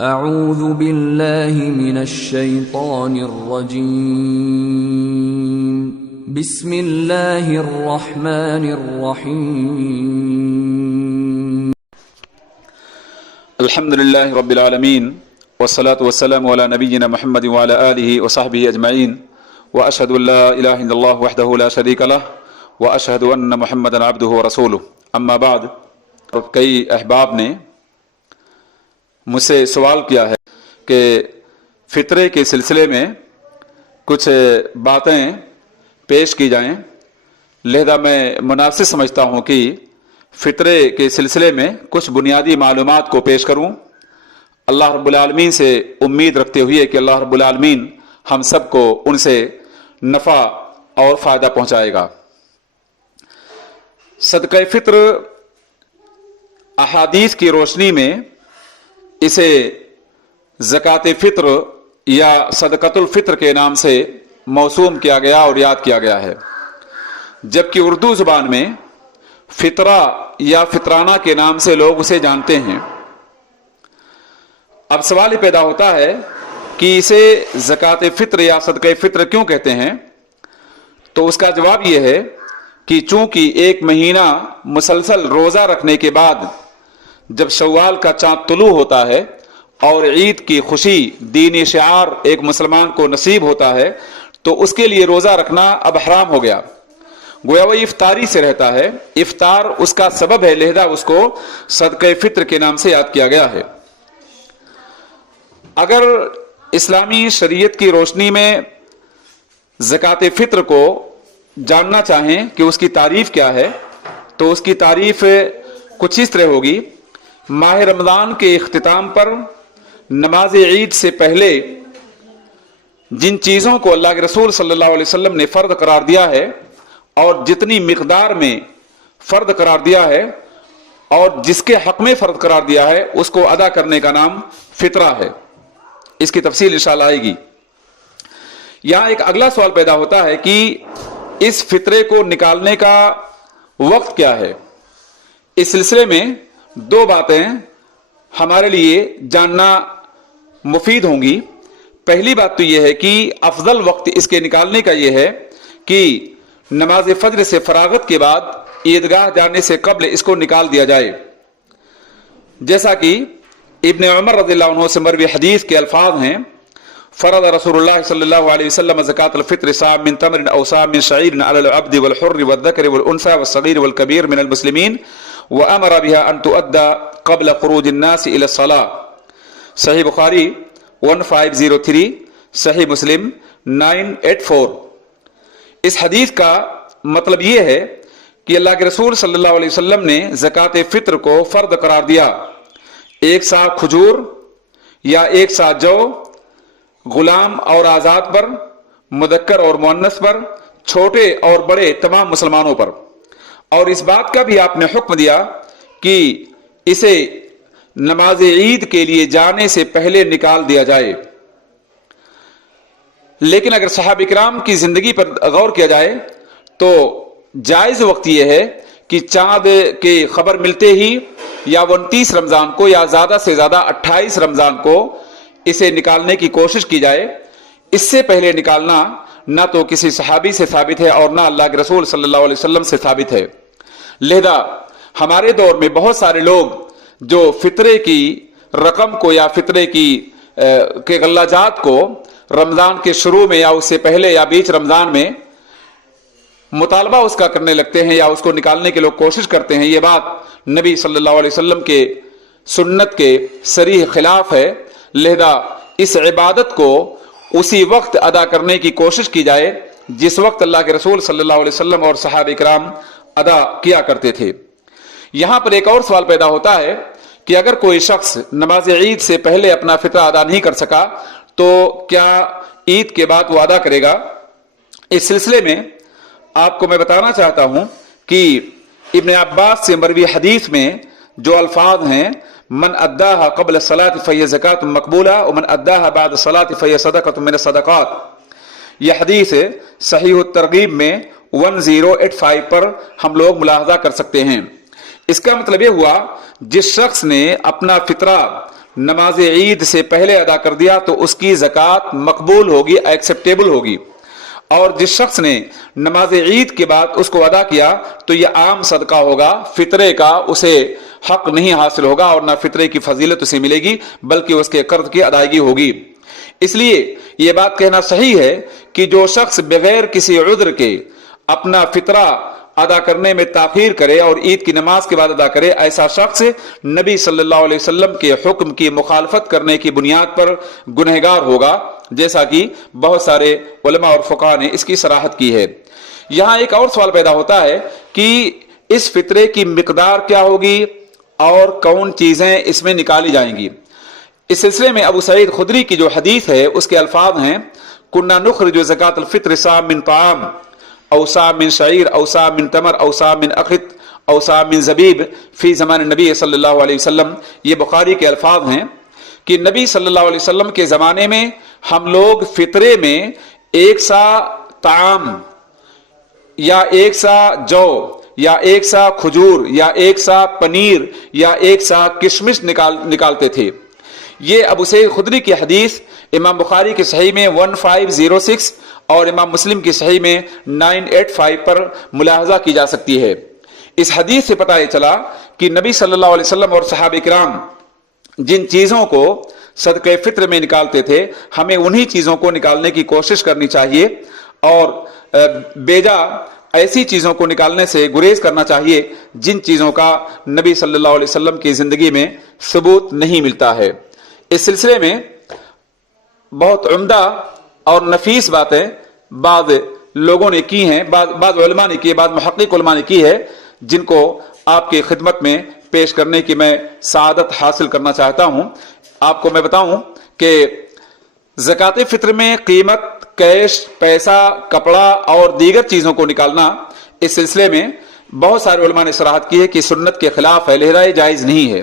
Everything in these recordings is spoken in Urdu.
اعوذ باللہ من الشیطان الرجیم بسم اللہ الرحمن الرحیم الحمدللہ رب العالمین والصلاة والسلام علی نبینا محمد وعلی آلہ وصحبہ اجمعین واشہد ان لا الہ الا اللہ وحدہ لا شریک لہ واشہد ان محمدا عبدہ ورسولہ اما بعد۔ کئی احباب نے مجھ سے سوال کیا ہے کہ فطرے کے سلسلے میں کچھ باتیں پیش کی جائیں، لہذا میں مناسب سمجھتا ہوں کہ فطرے کے سلسلے میں کچھ بنیادی معلومات کو پیش کروں، اللہ رب العالمین سے امید رکھتے ہوئے کہ اللہ رب العالمین ہم سب کو ان سے نفع اور فائدہ پہنچائے گا۔ صدقہ فطر احادیث کی روشنی میں اسے زکوٰۃ فطر یا صدقۃ الفطر کے نام سے موسوم کیا گیا اور یاد کیا گیا ہے، جبکہ اردو زبان میں فطرہ یا فطرانہ کے نام سے لوگ اسے جانتے ہیں۔ اب سوال یہ پیدا ہوتا ہے کہ اسے زکوٰۃ فطر یا صدقہ فطر کیوں کہتے ہیں؟ تو اس کا جواب یہ ہے کہ چونکہ ایک مہینہ مسلسل روزہ رکھنے کے بعد جب شوال کا چاند طلوع ہوتا ہے اور عید کی خوشی دینی شعار ایک مسلمان کو نصیب ہوتا ہے تو اس کے لیے روزہ رکھنا اب حرام ہو گیا، گویا وہ افطاری سے رہتا ہے، افطار اس کا سبب ہے، لہذا اس کو صدقہ فطر کے نام سے یاد کیا گیا ہے۔ اگر اسلامی شریعت کی روشنی میں زکوٰۃ فطر کو جاننا چاہیں کہ اس کی تعریف کیا ہے تو اس کی تعریف کچھ اس طرح ہوگی۔ ماہ رمضان کے اختتام پر نماز عید سے پہلے جن چیزوں کو اللہ کے رسول صلی اللہ علیہ وسلم نے فرض قرار دیا ہے اور جتنی مقدار میں فرض قرار دیا ہے اور جس کے حق میں فرض قرار دیا ہے اس کو ادا کرنے کا نام فطرہ ہے۔ اس کی تفصیل انشاءاللہ آئے گی۔ یہاں ایک اگلا سوال پیدا ہوتا ہے کہ اس فطرے کو نکالنے کا وقت کیا ہے؟ اس سلسلے میں دو باتیں ہمارے لیے جاننا مفید ہوں گی۔ پہلی بات تو یہ ہے کہ افضل وقت اس کے نکالنے کا یہ ہے کہ نماز فجر سے فراغت کے بعد عیدگاہ جانے سے قبل اس کو نکال دیا جائے، جیسا کہ ابن عمر رضی اللہ عنہ سے مروی حدیث کے الفاظ ہیں: فرض رسول اللہ صلی اللہ علیہ وسلم زکاة الفطر صاع من تمر او صاع من شعیر علی العبد والحر والذکر والانثى والصغیر والکبیر من المسلمین وامر بها ان تؤدى قبل خروج الناس الى الصلاة۔ صحیح بخاری 1503، صحیح مسلم 984۔ اس حدیث کا مطلب یہ ہے کہ اللہ کے رسول صلی اللہ علیہ وسلم نے زکوٰۃ فطر کو فرض قرار دیا، ایک سا کھجور یا ایک سا جو غلام اور آزاد پر، مذکر اور مؤنث پر، چھوٹے اور بڑے تمام مسلمانوں پر، اور اس بات کا بھی آپ نے حکم دیا کہ اسے نماز عید کے لیے جانے سے پہلے نکال دیا جائے۔ لیکن اگر صحابہ کرام کی زندگی پر غور کیا جائے تو جائز وقت یہ ہے کہ چاند کی خبر ملتے ہی یا 29 رمضان کو یا زیادہ سے زیادہ 28 رمضان کو اسے نکالنے کی کوشش کی جائے۔ اس سے پہلے نکالنا نہ تو کسی صحابی سے ثابت ہے اور نہ اللہ کے رسول صلی اللہ علیہ وسلم سے ثابت ہے۔ لہذا ہمارے دور میں بہت سارے لوگ جو فطرے کی رقم کو یا فطرے کے غلہ جات کو رمضان کے شروع میں یا اس سے پہلے یا بیچ رمضان میں مطالبہ اس کا کرنے لگتے ہیں یا اس کو نکالنے کے لوگ کوشش کرتے ہیں، یہ بات نبی صلی اللہ علیہ وسلم کے سنت کے صریح خلاف ہے۔ لہذا اس عبادت کو اسی وقت ادا کرنے کی کوشش کی جائے جس وقت اللہ کے رسول صلی اللہ علیہ وسلم اور صحابہ کرام ادا کیا کرتے تھے۔ یہاں پر ایک اور سوال پیدا ہوتا ہے کہ اگر کوئی شخص نماز عید سے پہلے اپنا فطرہ ادا نہیں کر سکا تو کیا عید کے بعد وہ ادا کرے گا؟ اس سلسلے میں آپ کو میں بتانا چاہتا ہوں کہ ابن عباس سے مروی حدیث میں جو الفاظ ہیں: من اداها قبل الصلاة فهي زکاة مقبولہ ومن اداها بعد الصلاة فهي صدقة من الصدقات، یہ حدیث صحیح الترغیب میں 1085 پر ہم لوگ ملاحظہ کر سکتے ہیں۔ اس کا مطلب یہ ہوا جس شخص نے اپنا فطرہ نماز عید سے پہلے ادا کر دیا تو اس کی زکوٰۃ مقبول ہوگی، ایکسیپٹیبل ہوگی، اور جس شخص نے نماز عید کے بعد اس کو ادا کیا تو یہ عام صدقہ ہوگا، فطرے کا اسے حق نہیں حاصل ہوگا اور نہ فطرے کی فضیلت اسے ملے گی بلکہ اس کے قرض کی ادائیگی ہوگی۔ اس لیے یہ بات کہنا صحیح ہے کہ جو شخص بغیر کسی عذر کے اپنا فطرہ ادا کرنے میں تاخیر کرے اور عید کی نماز کے بعد ادا کرے، ایسا شخص نبی صلی اللہ علیہ وسلم کے حکم کی مخالفت کرنے کی بنیاد پر گنہگار ہوگا، جیسا کہ بہت سارے علماء اور فقہاء نے اس کی صراحت کی ہے۔ یہاں ایک اور سوال پیدا ہوتا ہے کہ اس فطرے کی مقدار کیا ہوگی اور کون چیزیں اس میں نکالی جائیں گی۔ اس سلسلے میں ابو سعید خدری کی جو حدیث ہے اس کے الفاظ ہیں، کنا نخرج زکاۃ الفطر صاع من طعام او صاع من شعیر او صاع من تمر او صاع من اخت او صاع من زبیب فی زمان نبی صلی اللہ علیہ وسلم۔ یہ بخاری کے الفاظ ہیں کہ نبی صلی اللہ علیہ وسلم کے زمانے میں ہم لوگ فطرے میں ایک سا طعام یا ایک سا جو یا ایک سا کھجور یا ایک سا پنیر یا ایک سا کشمش نکالتے تھے۔ یہ ابو سعید خدری کی حدیث امام بخاری کی صحیح میں 1506 اور امام مسلم کی صحیح میں 985 پر ملاحظہ کی جا سکتی ہے۔ اس حدیث سے پتہ یہ چلا کہ نبی صلی اللہ علیہ وسلم اور صحابہ کرام جن چیزوں کو صدقہ فطر میں نکالتے تھے ہمیں انہی چیزوں کو نکالنے کی کوشش کرنی چاہیے اور بیجا ایسی چیزوں کو نکالنے سے گریز کرنا چاہیے جن چیزوں کا نبی صلی اللہ علیہ وسلم کی زندگی میں ثبوت نہیں ملتا ہے۔ اس سلسلے میں بہت عمدہ اور نفیس باتیں بعض لوگوں نے کی ہیں، بعض علماء نے کی، بعض محقق علماء نے کی ہے، جن کو آپ کی خدمت میں پیش کرنے کی میں سعادت حاصل کرنا چاہتا ہوں۔ آپ کو میں بتاؤں کہ زکوٰۃ فطر میں قیمت، کیش، پیسہ، کپڑا اور دیگر چیزوں کو نکالنا، اس سلسلے میں بہت سارے علماء نے صراحت کی ہے کہ سنت کے خلاف ہے، لہذا جائز نہیں ہے،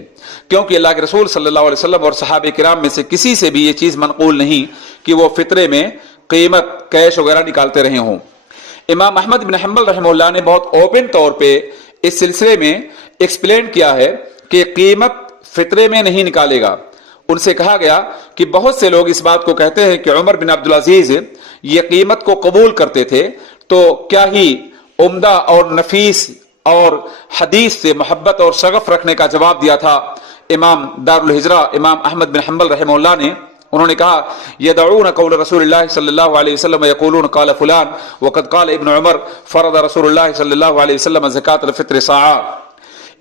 کیونکہ اللہ کے رسول صلی اللہ علیہ وسلم اور صحابہ کرام میں سے کسی سے بھی یہ چیز منقول نہیں کہ وہ فطرے میں قیمت، کیش وغیرہ نکالتے رہے ہوں۔ امام احمد بن حنبل رحمہ اللہ نے بہت اوپن طور پہ اس سلسلے میں ایکسپلین کیا ہے کہ قیمت فطرے میں نہیں نکالے گا۔ ان سے کہا گیا کہ بہت سے لوگ اس بات کو کہتے ہیں کہ عمر بن عبدالعزیز یہ قیمت کو قبول کرتے تھے، تو کیا ہی عمدہ اور نفیس اور حدیث سے محبت اور شغف رکھنے کا جواب دیا تھا امام دار الہجرہ امام احمد بن حنبل رحمہ اللہ نے۔ انہوں نے کہا یدعون قول رسول اللہ صلی اللہ علیہ وسلم یقولون قال فلان وقد قال ابن عمر فرض رسول اللہ صلی اللہ علیہ وسلم زکاۃ الفطر صاعا۔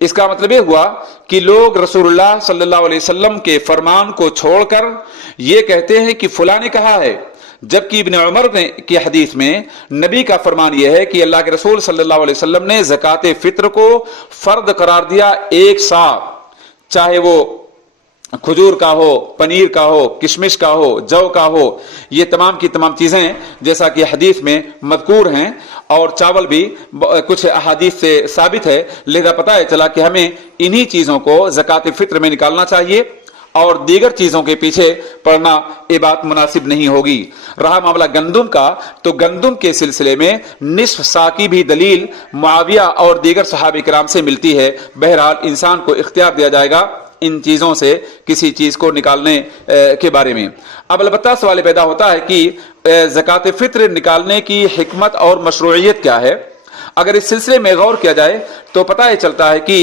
اس کا مطلب یہ ہوا کہ لوگ رسول اللہ صلی اللہ علیہ وسلم کے فرمان کو چھوڑ کر یہ کہتے ہیں کہ فلاں نے کہا ہے، جبکہ ابن عمر نے کی حدیث میں نبی کا فرمان یہ ہے کہ اللہ کے رسول صلی اللہ علیہ وسلم نے زکوٰۃ فطر کو فرض قرار دیا ایک سا، چاہے وہ کھجور کا ہو، پنیر کا ہو، کشمش کا ہو، جو کا ہو، یہ تمام کی تمام چیزیں جیسا کہ حدیث میں مذکور ہیں، اور چاول بھی کچھ احادیث سے ثابت ہے، لہذا پتہ ہے چلا کہ ہمیں انہی چیزوں کو زکوٰۃ فطر میں نکالنا چاہیے اور دیگر چیزوں کے پیچھے پڑنا یہ بات مناسب نہیں ہوگی۔ رہا معاملہ گندم کا، تو گندم کے سلسلے میں نصف سا کی بھی دلیل معاویہ اور دیگر صحابہ کرام سے ملتی ہے۔ بہرحال انسان کو اختیار دیا جائے گا ان چیزوں سے کسی چیز کو نکالنے کے بارے میں۔ اب البتہ سوال پیدا ہوتا ہے کہ زکوٰۃ فطر نکالنے کی حکمت اور مشروعیت کیا ہے۔ اگر اس سلسلے میں غور کیا جائے تو پتہ یہ چلتا ہے کہ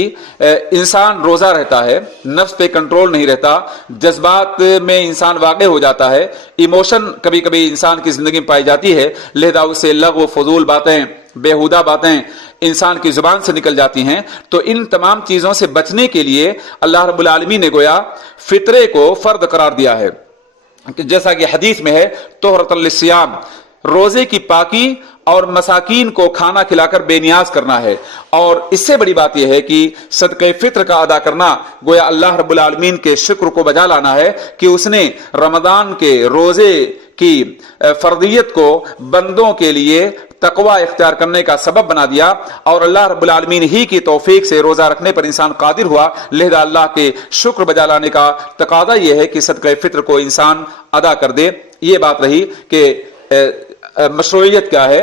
انسان روزہ رہتا ہے، نفس پہ کنٹرول نہیں رہتا، جذبات میں انسان واقع ہو جاتا ہے، ایموشن کبھی کبھی انسان کی زندگی میں پائی جاتی ہے، لہذا اسے لغو فضول باتیں، بیہودہ باتیں انسان کی زبان سے نکل جاتی ہیں۔ تو ان تمام چیزوں سے بچنے کے لیے اللہ رب العالمین نے گویا فطرے کو فرض قرار دیا ہے، جیسا کہ حدیث میں ہے طہرۃ للصیام، روزے کی پاکی اور مساکین کو کھانا کھلا کر بے نیاز کرنا ہے۔ اور اس سے بڑی بات یہ ہے کہ صدقہ فطر کا ادا کرنا گویا اللہ رب العالمین کے شکر کو بجا لانا ہے کہ اس نے رمضان کے روزے کی فرضیت کو بندوں کے لیے تقوی اختیار کرنے کا سبب بنا دیا، اور اللہ رب العالمین ہی کی توفیق سے روزہ رکھنے پر انسان قادر ہوا، لہذا اللہ کے شکر بجا لانے کا تقاضا یہ ہے کہ صدقہ فطر کو انسان ادا کر دے۔ یہ بات رہی کہ مشروعیت کیا ہے